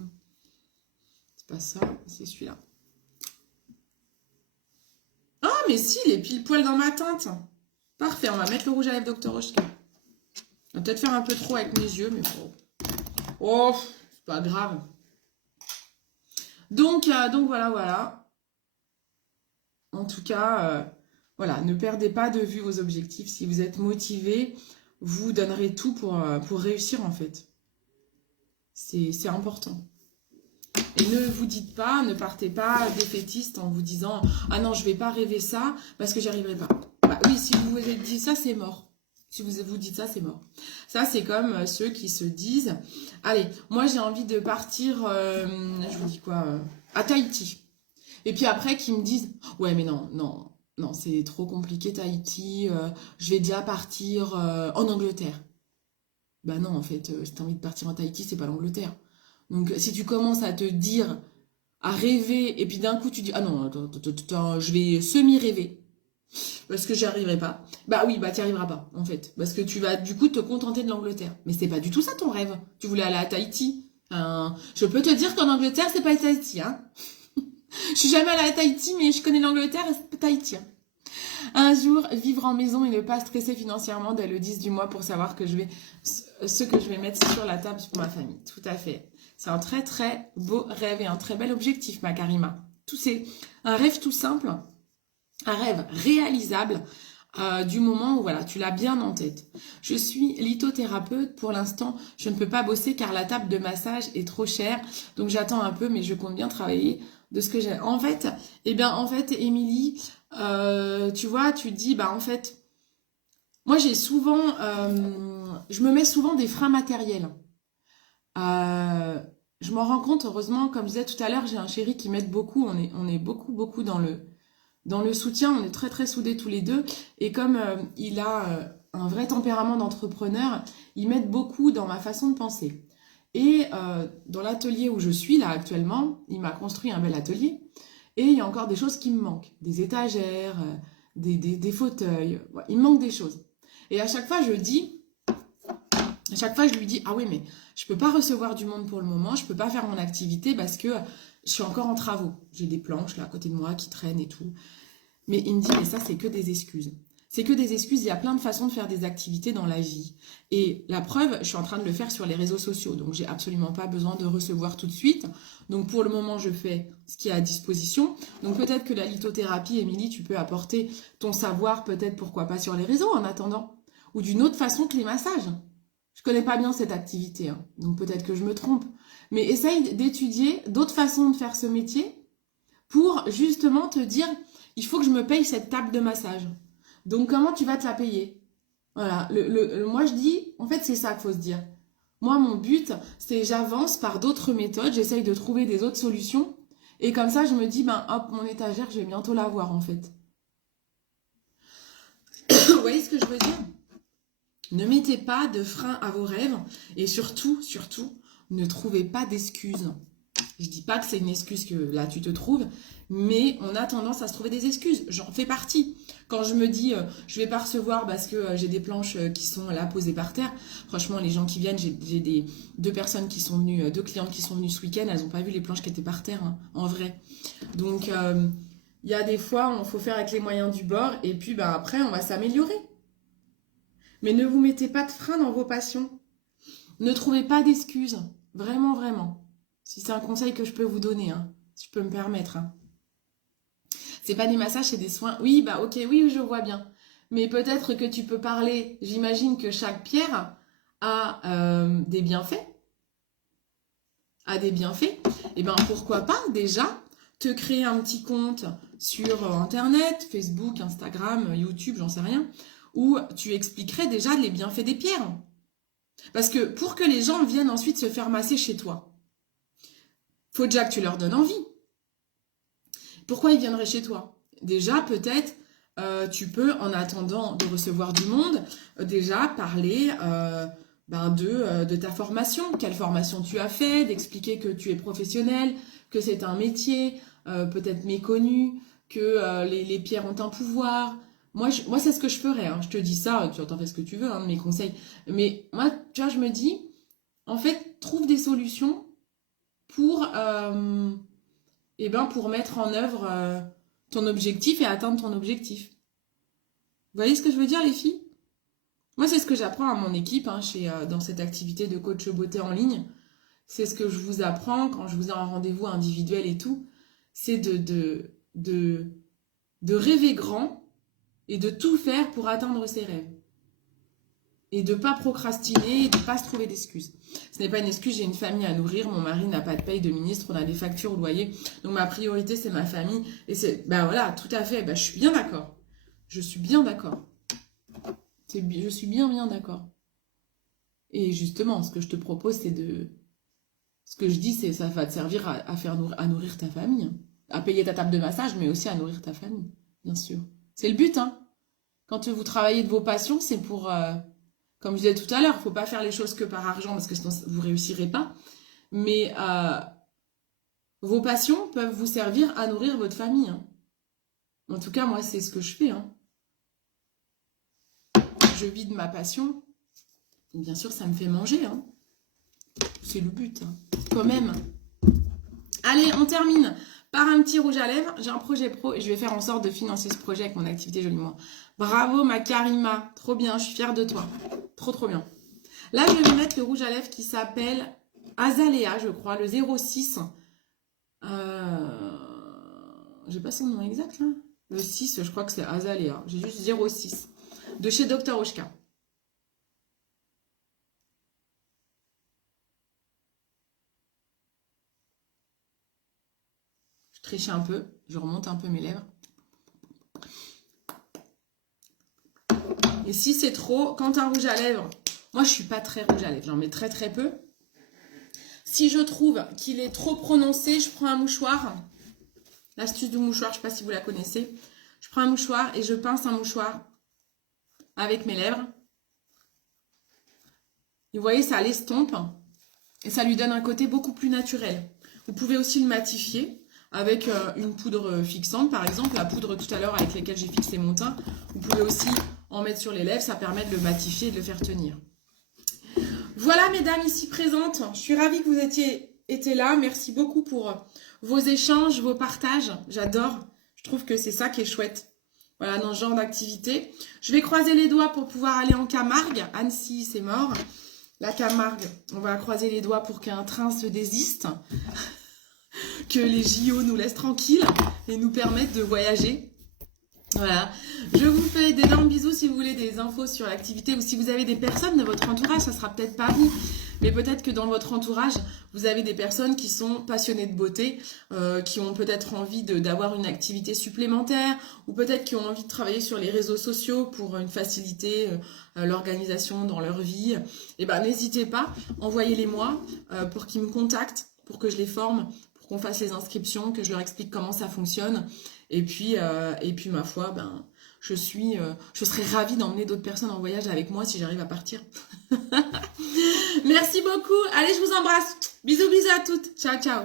C'est pas ça, c'est celui-là. Ah, mais si, il est pile poil dans ma teinte. Parfait, on va mettre le rouge à lèvres Dr. Oshka. On va peut-être faire un peu trop avec mes yeux, mais bon. Oh, c'est pas grave. Donc voilà. En tout cas... voilà, ne perdez pas de vue vos objectifs. Si vous êtes motivé, vous donnerez tout pour réussir en fait. C'est important. Et ne vous dites pas, ne partez pas défaitiste en vous disant « Ah non, je vais pas rêver ça parce que j'y arriverai pas. » Bah oui, si vous vous êtes dit ça, c'est mort. Si vous vous dites ça, c'est mort. Ça, c'est comme ceux qui se disent « Allez, moi j'ai envie de partir, je vous dis quoi, à Tahiti. » Et puis après, qui me disent « Ouais, mais non, c'est trop compliqué Tahiti, je vais déjà partir en Angleterre. » Bah non, en fait, si t'as envie de partir en Tahiti, c'est pas l'Angleterre. Donc si tu commences à te dire, à rêver, et puis d'un coup tu dis, ah non, attends, je vais semi-rêver, parce que j'y arriverai pas. Bah oui, bah t'y arriveras pas, en fait. Parce que tu vas du coup te contenter de l'Angleterre. Mais c'est pas du tout ça ton rêve. Tu voulais aller à Tahiti. Je peux te dire qu'en Angleterre, c'est pas Tahiti, hein. Je suis jamais allée à Tahiti, mais je connais l'Angleterre et c'est Tahiti. Hein. Un jour, vivre en maison et ne pas stresser financièrement dès le 10 du mois pour savoir que ce que je vais mettre sur la table pour ma famille. Tout à fait. C'est un très très beau rêve et un très bel objectif, ma Karima. C'est un rêve tout simple, un rêve réalisable du moment où voilà, tu l'as bien en tête. Je suis lithothérapeute. Pour l'instant, je ne peux pas bosser car la table de massage est trop chère. Donc j'attends un peu, mais je compte bien travailler de ce que j'ai. En fait, Émilie, tu vois, tu dis, bah en fait, moi j'ai souvent, je me mets souvent des freins matériels. Je m'en rends compte, heureusement, comme je disais tout à l'heure, j'ai un chéri qui m'aide beaucoup, on est beaucoup dans le soutien, on est très très soudés tous les deux, et comme il a un vrai tempérament d'entrepreneur, il m'aide beaucoup dans ma façon de penser. Et dans l'atelier où je suis là actuellement, il m'a construit un bel atelier, et il y a encore des choses qui me manquent, des étagères, des fauteuils, ouais, il me manque des choses. Et à chaque fois je lui dis, ah oui, mais je peux pas recevoir du monde pour le moment, je peux pas faire mon activité parce que je suis encore en travaux. J'ai des planches là à côté de moi qui traînent et tout. Mais il me dit, mais ça, c'est que des excuses. C'est que des excuses, il y a plein de façons de faire des activités dans la vie. Et la preuve, je suis en train de le faire sur les réseaux sociaux, donc j'ai absolument pas besoin de recevoir tout de suite. Donc pour le moment, je fais ce qui est à disposition. Donc peut-être que la lithothérapie, Émilie, tu peux apporter ton savoir, peut-être pourquoi pas sur les réseaux en attendant. Ou d'une autre façon que les massages. Je connais pas bien cette activité, hein, donc peut-être que je me trompe. Mais essaye d'étudier d'autres façons de faire ce métier pour justement te dire, il faut que je me paye cette table de massage. Donc comment tu vas te la payer? Voilà, moi je dis, en fait c'est ça qu'il faut se dire. Moi mon but, c'est j'avance par d'autres méthodes, j'essaye de trouver des autres solutions Et comme ça, je me dis, ben hop, mon étagère, je vais bientôt l'avoir en fait. Vous voyez ce que je veux dire? Ne mettez pas de frein à vos rêves et surtout, ne trouvez pas d'excuses. Je dis pas que c'est une excuse que là tu te trouves, mais on a tendance à se trouver des excuses. J'en fais partie. Quand je me dis je vais pas recevoir parce que j'ai des planches qui sont là posées par terre. Franchement, les gens qui viennent, j'ai deux personnes qui sont venues, deux clientes qui sont venues ce week-end, elles n'ont pas vu les planches qui étaient par terre, hein, en vrai. Donc il y a des fois, il faut faire avec les moyens du bord et puis ben, après on va s'améliorer. Mais ne vous mettez pas de frein dans vos passions. Ne trouvez pas d'excuses. Vraiment, vraiment. Si c'est un conseil que je peux vous donner, hein, si je peux me permettre. Hein. C'est pas des massages, c'est des soins. Oui, bah ok, oui, je vois bien. Mais peut-être que tu peux parler. J'imagine que chaque pierre a des bienfaits. A des bienfaits. Et ben pourquoi pas déjà te créer un petit compte sur Internet, Facebook, Instagram, YouTube, j'en sais rien, où tu expliquerais déjà les bienfaits des pierres. Parce que pour que les gens viennent ensuite se faire masser chez toi, faut déjà que tu leur donnes envie. Pourquoi ils viendraient chez toi? Déjà, peut-être, tu peux, en attendant de recevoir du monde, déjà parler de ta formation. Quelle formation tu as fait, d'expliquer que tu es professionnel, que c'est un métier, peut-être méconnu, que les pierres ont un pouvoir. Moi c'est ce que je ferais. Hein. Je te dis ça, tu en fais ce que tu veux, hein, mes conseils. Mais moi, tu vois, je me dis, en fait, trouve des solutions pour pour mettre en œuvre ton objectif et atteindre ton objectif. Vous voyez ce que je veux dire, les filles? Moi, c'est ce que j'apprends à mon équipe hein, dans cette activité de coach beauté en ligne. C'est ce que je vous apprends quand je vous ai un rendez-vous individuel et tout. C'est de rêver grand et de tout faire pour atteindre ses rêves. Et de ne pas procrastiner, et de ne pas se trouver d'excuses. Ce n'est pas une excuse, j'ai une famille à nourrir, mon mari n'a pas de paye de ministre, on a des factures au loyer. Donc ma priorité, c'est ma famille. Et c'est, ben voilà, tout à fait, ben, je suis bien d'accord. Je suis bien d'accord. Je suis bien d'accord. Et justement, ce que je te propose, c'est de... Ce que je dis, c'est ça va te servir à nourrir ta famille. À payer ta table de massage, mais aussi à nourrir ta famille, bien sûr. C'est le but, hein. Quand vous travaillez de vos passions, c'est pour... comme je disais tout à l'heure, il ne faut pas faire les choses que par argent parce que sinon vous ne réussirez pas. Mais vos passions peuvent vous servir à nourrir votre famille. Hein. En tout cas, moi, c'est ce que je fais. Hein. Je vis de ma passion. Et bien sûr, ça me fait manger. Hein. C'est le but. Hein. Quand même. Allez, on termine par un petit rouge à lèvres. J'ai un projet pro et je vais faire en sorte de financer ce projet avec mon activité joliment. Bravo ma Karima, trop bien, je suis fière de toi. Trop bien. Là, je vais mettre le rouge à lèvres qui s'appelle Azalea, je crois, le 06. J'ai pas son nom exact là. Le 6, je crois que c'est Azalea. J'ai juste 06. De chez Dr. Oshka. Je triche un peu, je remonte un peu mes lèvres. Et si c'est trop, quand un rouge à lèvres, moi je suis pas très rouge à lèvres, j'en mets très peu. Si je trouve qu'il est trop prononcé, je prends un mouchoir. L'astuce du mouchoir, je ne sais pas si vous la connaissez. Je prends un mouchoir et je pince un mouchoir avec mes lèvres. Et vous voyez, ça l'estompe et ça lui donne un côté beaucoup plus naturel. Vous pouvez aussi le matifier avec une poudre fixante, par exemple, la poudre tout à l'heure avec laquelle j'ai fixé mon teint. Vous pouvez aussi en mettre sur les lèvres, ça permet de le matifier et de le faire tenir. Voilà, mesdames ici présentes, je suis ravie que vous été là. Merci beaucoup pour vos échanges, vos partages. J'adore. Je trouve que c'est ça qui est chouette. Voilà, dans ce genre d'activité. Je vais croiser les doigts pour pouvoir aller en Camargue. Annecy, c'est mort. La Camargue, on va croiser les doigts pour qu'un train se désiste. Que les JO nous laissent tranquilles et nous permettent de voyager. Voilà, je vous fais d'énormes bisous si vous voulez des infos sur l'activité ou si vous avez des personnes de votre entourage, ça sera peut-être pas vous, mais peut-être que dans votre entourage, vous avez des personnes qui sont passionnées de beauté, qui ont peut-être envie d'avoir une activité supplémentaire ou peut-être qui ont envie de travailler sur les réseaux sociaux pour une faciliter l'organisation dans leur vie. Et ben n'hésitez pas, envoyez-les moi pour qu'ils me contactent, pour que je les forme, pour qu'on fasse les inscriptions, que je leur explique comment ça fonctionne. Et puis ma foi, ben, je serais ravie d'emmener d'autres personnes en voyage avec moi si j'arrive à partir. Merci beaucoup. Allez, je vous embrasse. Bisous, bisous à toutes. Ciao, ciao.